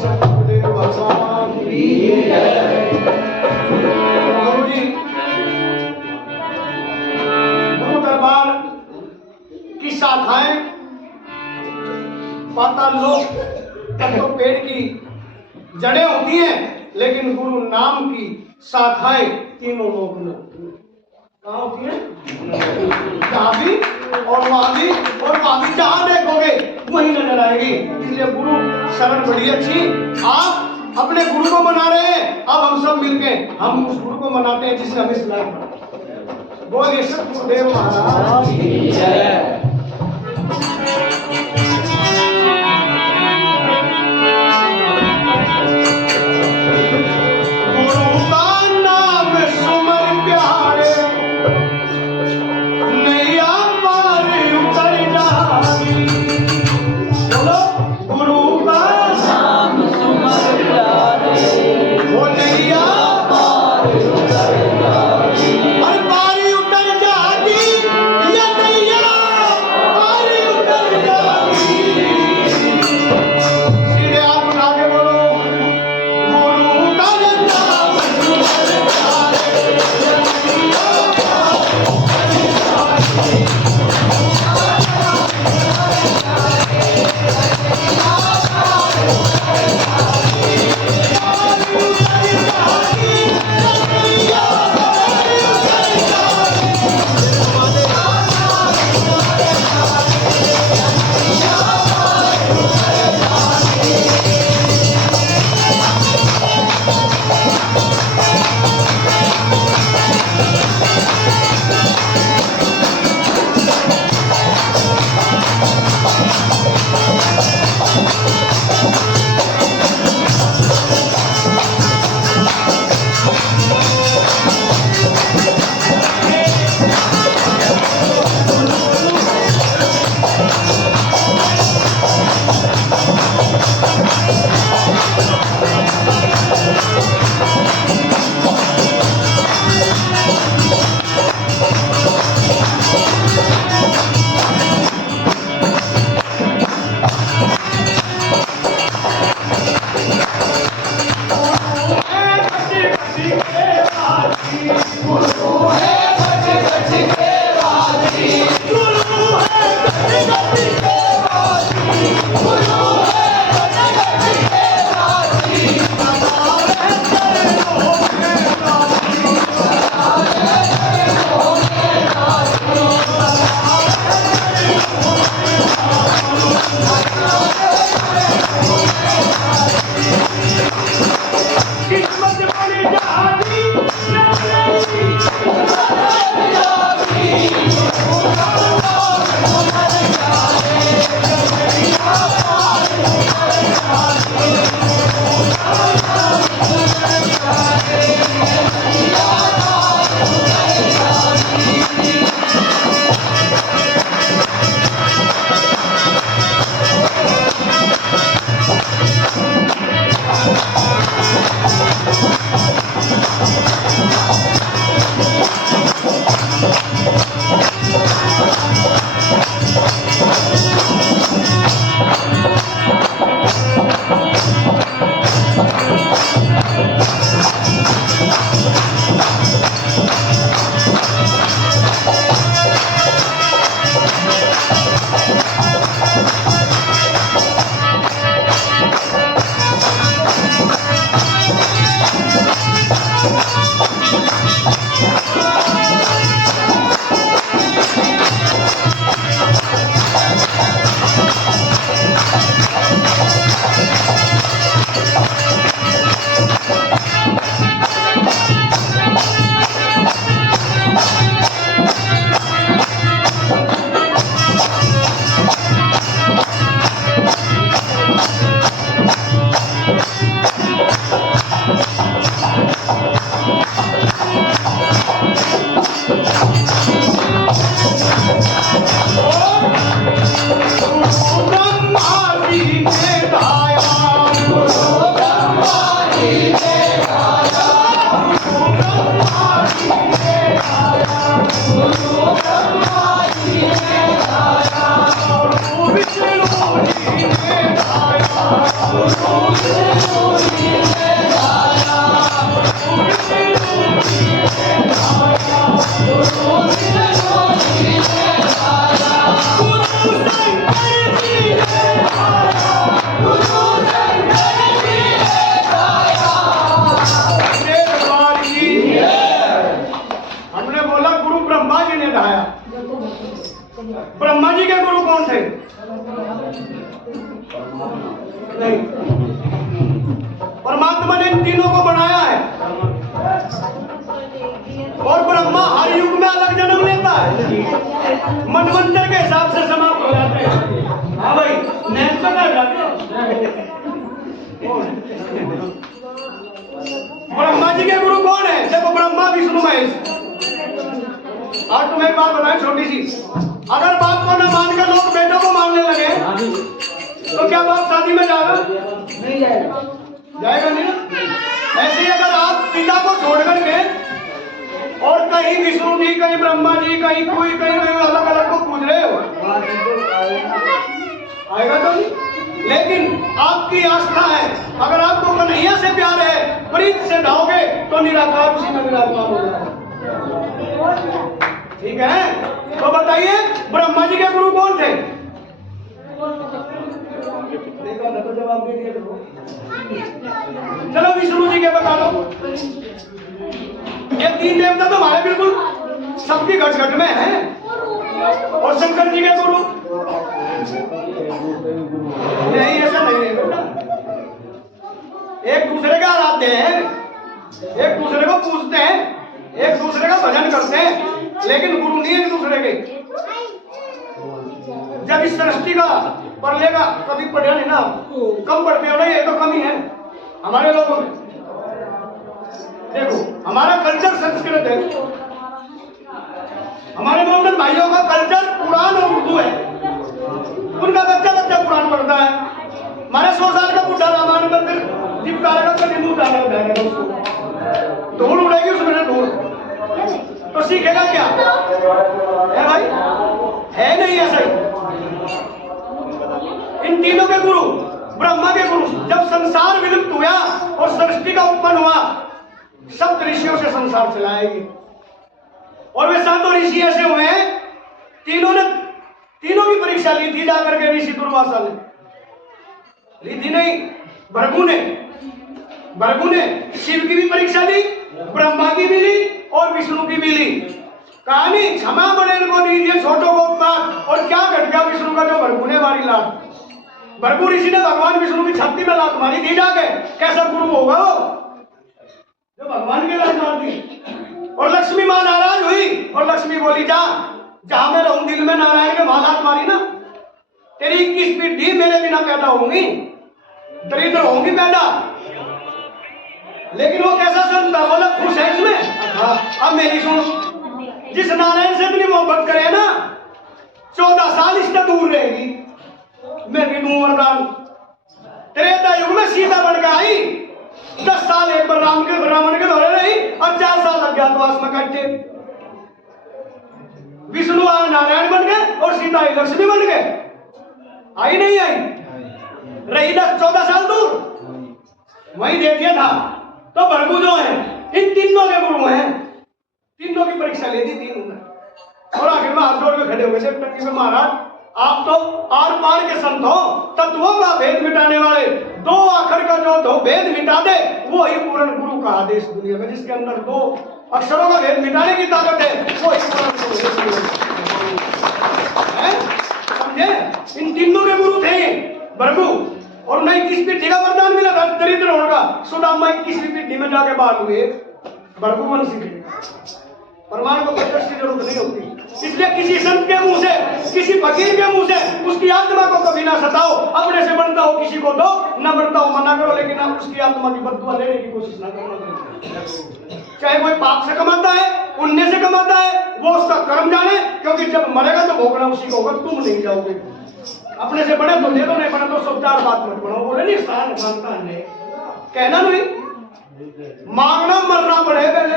सतगुरुदेव भगवान की जय। गुरु जी गुरु दरबार की शाखाएं पाताल लोक तक तो पेड़ की जड़ें होती हैं, लेकिन गुरु नाम की शाखाएं तीनों लोक में होती हैं। कहाँ होती हैं? यहाँ भी और वहाँ भी, और वहाँ भी जहाँ देखोगे वही नजर आएगी। इसलिए गुरु शरण बड़ी अच्छी। आप अपने गुरु को मना रहे हैं, अब हम सब मिलके हम उस गुरु को मनाते हैं जिससे हमें सिलाए। बोलिए सतगुरुदेव महाराज की जय। नहीं, परमात्मा ने इन तीनों को बनाया है और ब्रह्मा हर युग में अलग जन्म लेता है, मनवंतर के हिसाब से समाप्त हो जाते हैं। हाँ भाई, नेक्स्ट में कर जाते हैं। ब्रह्मा जी के गुरु कौन है? देखो, ब्रह्मा विष्णु महेश। आज तुम्हें एक बात बताएं छोटी सी, अगर बाप को न मानकर लोग बेटों को मानने लगे तो क्या बाप शादी में जाएगा? नहीं जाएगा, जाएगा नहीं ना। ऐसे ही अगर आप पिता को छोड़ करके और कहीं विष्णु जी, कहीं ब्रह्मा जी, कहीं कोई अलग अलग को पूछ रहे हो, आएगा तो नहीं। लेकिन आपकी आस्था है, अगर आपको कन्हैया से प्यार है, प्रीत से ढाओगे तो निराकार उसी में विराजमान हो जाएगा। ठीक है, तो बताइए ब्रह्मा जी के गुरु कौन थे? देखा तो जवाब दे दिया। चलो विष्णु जी के बता दो। ये तीन देवता तो हमारे बिल्कुल सबकी घट घट में है। और शंकर जी के गुरु नहीं, ऐसा नहीं है बेटा। एक दूसरे का आराध्य हैं, एक दूसरे को पूजते हैं, एक दूसरे का भजन करते हैं, लेकिन गुरु नहीं एक दूसरे के। जब इस सृष्टि का पढ़ेगा, कभी पढ़ा नहीं ना, कम पढ़ते हो ना, ये तो कमी है हमारे लोगों में। देखो, हमारा कल्चर संस्कृत है, हमारे मोहम्मद भाइयों का कल्चर कुरान और उर्दू है। उनका बच्चा बच्चा कुरान पढ़ता है। हमारे 100 साल का बुढ़ा रामायण मंदिर दीपकारेगा तो नींबू डालेगा उसको, धूल उड़ेगी उसमें धूल, तो सीखेगा क्या है भाई? है नहीं ऐसा ही। इन तीनों के गुरु, ब्रह्मा के गुरु, जब संसार विलुप्त हुआ और सृष्टि का उत्पन्न हुआ, सब ऋषियों से संसार चलाएगी। और वे 7 ऋषि ऐसे हुए हैं, तीनों की परीक्षा ली थी जाकर के ऋषि दुर्वासा ने। ली थी नहीं, भृगु ने शिव की भी परीक्षा ली, ब्रह्मा की भी ली और विष्णु की भी ली। कहानी क्षमा बड़े को दीजिए छोटों को उत्पाद। और क्या घट गया विष्णु का? जो भृगु ने मारी लात, भृगु ऋषि ने भगवान विष्णु की छाती में लात मारी थी जाके। कैसा गुरु होगा वो जो भगवान के लात मार दी? और लक्ष्मी मां नाराज हुई और लक्ष्मी बोली, जहां मैं रहूं दिल में नारायण के वहां लात मारी ना, तेरी 21 पीढ़ी मेरे बिना पैदा होंगी, दरिद्र होंगी पैदा। लेकिन वो कैसा संत था? बोला खुश है इसमें। अब मेरी सुनो, जिस नारायण से इतनी मोहब्बत करे ना, 14 साल इससे दूर रहेगी। मैं भी दूं वरदान। त्रेता युग में सीता बन के आई, 10 साल एक बार रावण के दौरे रही और 4 साल अज्ञातवास में कटे। विष्णु नारायण बन गए और सीता आई लक्ष्मी बन गए। आई नहीं आई? रही 14 साल दूर, वही दे दिया था। तो भृगु जो है, इन तीनों के गुरु हैं, तीनों की परीक्षा ले दी तीनों ने। और आखिर में हाथ जोड़ के खड़े हो गए टट्टी में, महाराज आप तो आर पार के संत हो, तत्वों का भेद मिटाने वाले। 2 अक्षर का जो भेद मिटा दे वो ही पूर्ण गुरु का आदेश दुनिया में। जिसके अंदर 2 अक्षरों का भेद मिटाने की ताकत है वो ही पूर्ण गुरु है। समझे? इन तीनों के गुरु थे भृगु। और नहीं 21 पीढ़ी का वरदान मिला था दरिद्र होने का। सुदामा 21वीं पीढ़ी में जाके बाल हुए, भृगु वंशी थे। प्रमाण को प्रत्यक्ष की जरूरत नहीं होती। इसलिए किसी संत के मुंह से, किसी फकीर के मुंह से उसकी आत्मा को कभी ना सताओ। अपने से बनता हो किसी को दो, न बनता हो मना करो, लेकिन आप उसकी आत्मा की बददुआ लेने की कोशिश ना करो। चाहे कोई पाप से कमाता है, पुण्य से कमाता है, वो उसका कर्म जाने, क्योंकि जब मरेगा तो भोगना उसी को होगा, तुम नहीं जाओगे। अपने से बड़े तो दे दो, नहीं बने तो सब 4 बात मत बनाओ। बोले नहीं साल मांगता है, कहना नहीं, मांगना मरना पड़े पहले,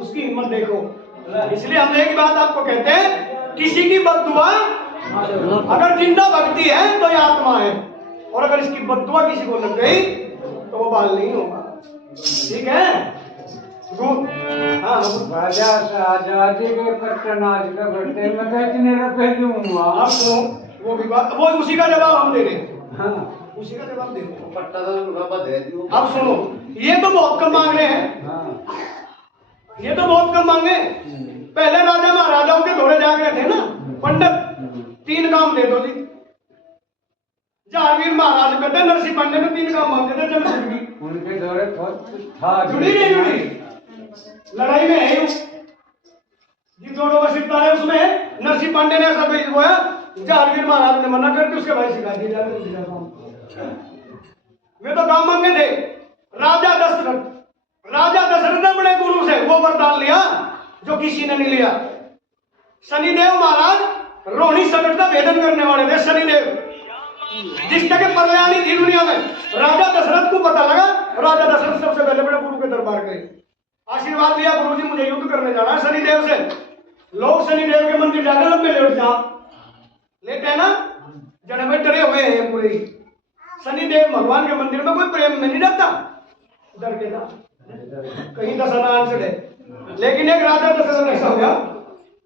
उसकी हिम्मत देखो। इसलिए हम एक बात आपको कहते हैं, किसी की बद्दुआ अगर जिंदा भक्ति है तो ये आत्मा है, और अगर इसकी बद्दुआ किसी को लग गई तो वो बाल नहीं होगा। ठीक है? हाँ, आजादी के पट्टनाज का बट्टे में बेचने रुपए दूंगा। आप सुनो, वो भी बात, वो उसी का जवाब हम दे रहे हैं। हाँ, उसी का जवाब दे रहे हैं। पट्टा तो दे दियो। अब सुनो, ये तो बहुत कम मांग रहे हैं। हाँ। ये तो बहुत कम मांगे। पहले राजा महाराजाओं के घोड़े जाग रहे थे ना, पंडित 3 काम दे दो जी, जारवीर महाराज कहते नरसिंह पांडे ने 3 काम मांगे थे जमशेद की। उनके दौरे था जुड़ी नहीं जुड़ी? लड़ाई में है जिस दोनों का सिद्धांत है उसमें नरसिंह पांडे ने ऐसा भेज बोया, जारवीर महाराज ने मना कर दिया, उसके भाई सिखा दिया जाकर वे तो काम मांगे थे। राजा दशरथ ने बड़े गुरु से वो वरदान लिया जो किसी ने नहीं लिया। शनिदेव महाराज रोहिणी संकट का भेदन करने वाले थे। शनिदेव जिस तरह परल्याणी थी दुनिया में, राजा दशरथ को पता लगा। राजा दशरथ सबसे पहले बड़े गुरु के दरबार गए, आशीर्वाद लिया, गुरुजी मुझे युद्ध करने जाना है शनिदेव से। लोग शनिदेव के मंदिर जाकर लंबे लेट जा लेटे है ना, जड़े में डरे हुए हैं पूरे। शनिदेव भगवान के मंदिर में कोई प्रेम में नहीं रहता, डर के था कहीं दशरथ चढ़े। लेकिन एक राजा दशरथ ऐसा हो गया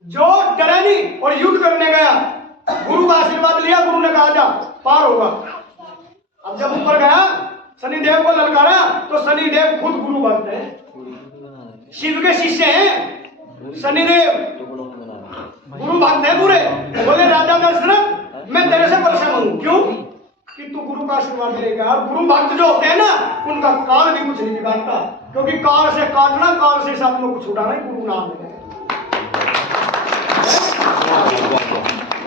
जो डरे नहीं और युद्ध करने गया। गुरु का आशीर्वाद लिया, गुरु ने कहा जा पार होगा। अब जब ऊपर गया शनिदेव को ललकारा तो शनिदेव खुद गुरु बनते हैं, शिव के शिष्य हैं शनिदेव, गुरु भक्त है पूरे। बोले राजा दशरथ मैं तेरे से परेशान हूं, क्यों कि तू गुरु का आशीर्वाद लेगा। गुरु भक्त जो होते हैं ना उनका काल भी कुछ नहीं बिगाड़ता, क्योंकि काल से काटना, काल से साथ में कुछ छुटाना ही गुरु नाम है।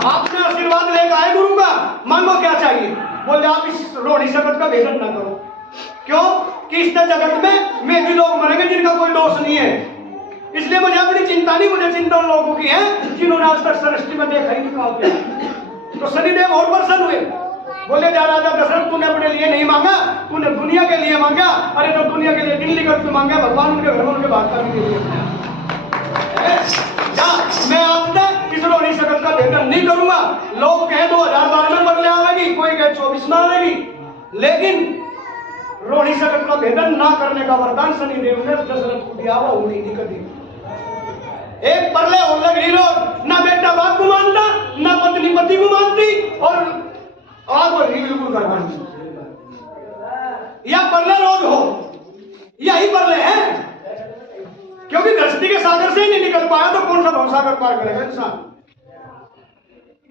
आपने आशीर्वाद लेकर आए गुरु का, मांगो क्या चाहिए? बोले आप इस रोहिणी संकट का भेदन ना करो। क्यों कि इस जगत में वे भी लोग मरेंगे जिनका कोई दोष नहीं है, इसलिए मुझे अपनी चिंता नहीं, मुझे चिंता उन लोगों की है जिन्होंने आज तक सृष्टि में देखा ही नहीं कहा। तो शनिदेव और प्रसन्न हुए, बोले जा राजा दशरथ तूने अपने लिए नहीं मांगा, तूने दुनिया के लिए मांगा। अरे तो दुनिया के लिए दिल्ली करके मांगा, भगवान उनके घर में उनके भागता भी के लिए मैं आपने इस रोहिणी संकट का भेदन नहीं करूंगा। लोग कहे 2012 में बदले आवेगी, कोई कहे 24 में आवेगी, लेकिन रोहिणी संकट का भेदन ना करने का वरदान शनिदेव ने दशरथ को दिया, वो नहीं कर दी। एक परले और लगी रोज, ना बेटा बाप को मानता, ना पत्नी पति को मानती, और बिल्कुल कर या परले रोज हो, यही परले है। क्योंकि दृष्टि के सागर से ही नहीं निकल पाया तो कौन सा भवसागर पार करेगा इंसान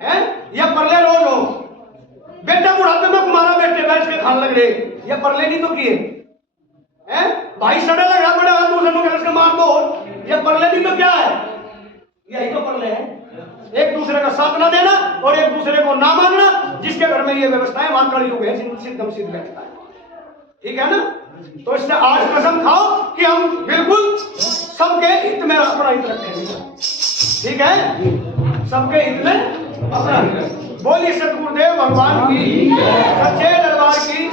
है? या परले रोज हो, बेटा बुढ़ापे में तुम्हारा बेटे बैठ के खाने लग रहे, या परले नहीं तो किए हैं? भाई सड़े लग रहा बड़े हाथ दूसरे को के मार दो, या परले नहीं तो क्या है? यही तो परले है। एक दूसरे का साथ ना देना और एक दूसरे को ना मानना, जिसके घर में ये व्यवस्था है वहां कलयुग है, सिद्धम सिद्ध बैठता है। ठीक है ना? तो इससे आज कसम खाओ कि हम बिल्कुल सबके हित में अपना हित रखेंगे। ठीक है? सबके हित में अपना हित। बोलिए सतगुरुदेव भगवान की, सच्चे दरबार की।